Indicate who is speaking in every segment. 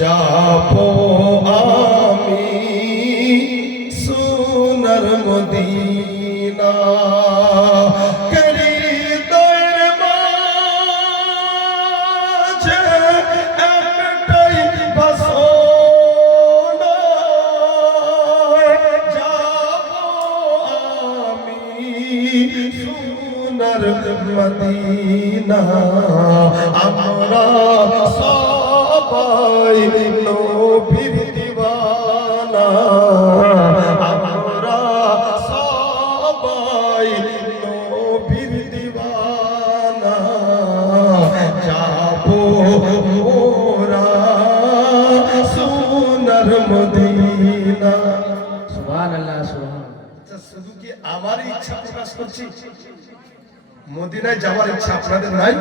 Speaker 1: যাব আমি সোনার মদিনা। সোনার মদিনা। আমরা শুধু কি আমার ইচ্ছা প্রকাশ করছি? মদিনায় যাওয়ার ইচ্ছা আপনাদের নাই?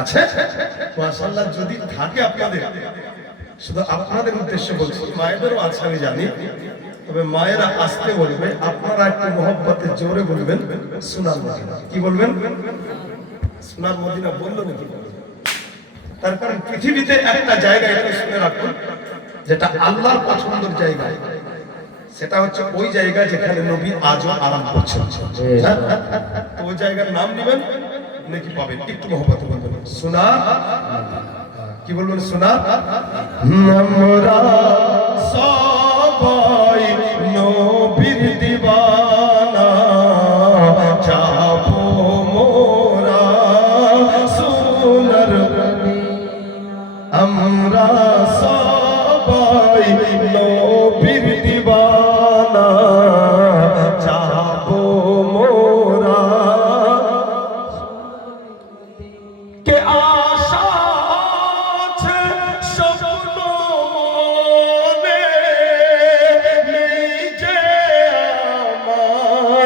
Speaker 1: আছে? মাশাআল্লাহ, যদি থাকে আপনাদের। শুধু আপনাদের উদ্দেশ্যে বলছি, মায়েদেরও আছে, আমি জানি। তবে মায়েরা আসতে বলবে, আপনারা একটু মহব্বতে জোরে বলবেন, সোনার মদিনা। কি বলবেন? সোনার মদিনা বলল নাকি? তার কারণ পৃথিবীতে একটা জায়গা এটা শুনে রাখুন, যেটা আল্লাহর পছন্দের জায়গা। সেটা হচ্ছে ওই জায়গা যেখানে নবী আজও আরাম করছেন। হ্যাঁ? তো ওই জায়গার নাম নেবেন নাকি পাবেন? একটু মহব্বত বলবেন সোনা কি বলবেন সোনা? আমরা সবাই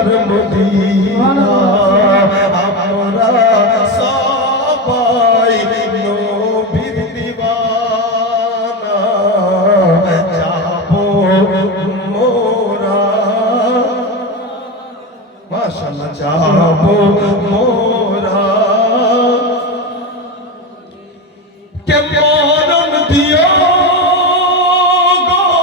Speaker 1: সোনার মদিনা আমরা সবাই নবীর দিবানা যাব মোরা মাশাআল্লাহ যাব মোরা কেমন দিও গো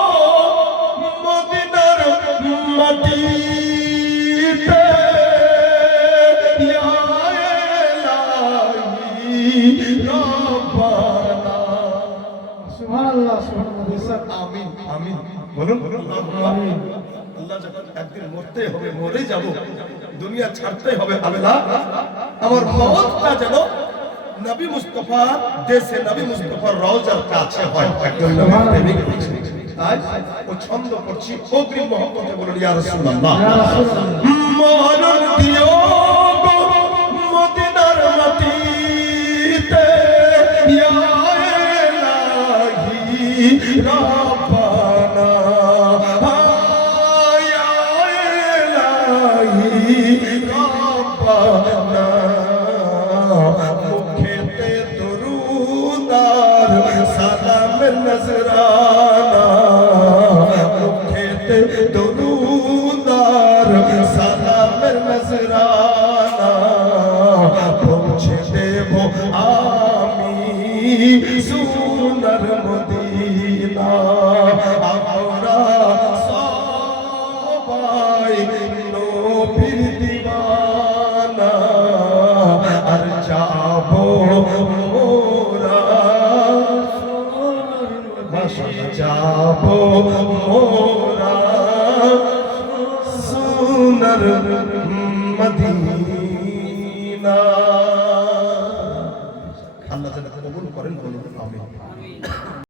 Speaker 2: সুবহানাল্লাহ
Speaker 1: আমিন আমিন। বলুন। আল্লাহ যখন একদিন মরতে হবে মরে যাব। দুনিয়া ছাড়তে হবে আল্লাহ আমার মওতটা যেন নবী মুস্তাফা, দেশে নবী মুস্তাফার রওজার কাছে হয়। একজন নবী ও ছন্দ করছি অগ্রিম মহব্বতে বলুন, ইয়া রাসূলুল্লাহ।
Speaker 2: ইয়া রাসূলুল্লাহ
Speaker 1: মরণ দিও মদিনার মাটিতে। ইয়া ইলাহি রব্বানা ইয়া ইলাহি রব্বানা। মুখেতে দরুদার সালাম নজরানা। মুখেতে দরুদার সালাম নজরানা। পৌঁছে দেব যাব মোরা সোনার মদিনা। আল্লাহ যেন কবুল করেন বলুন আমিন।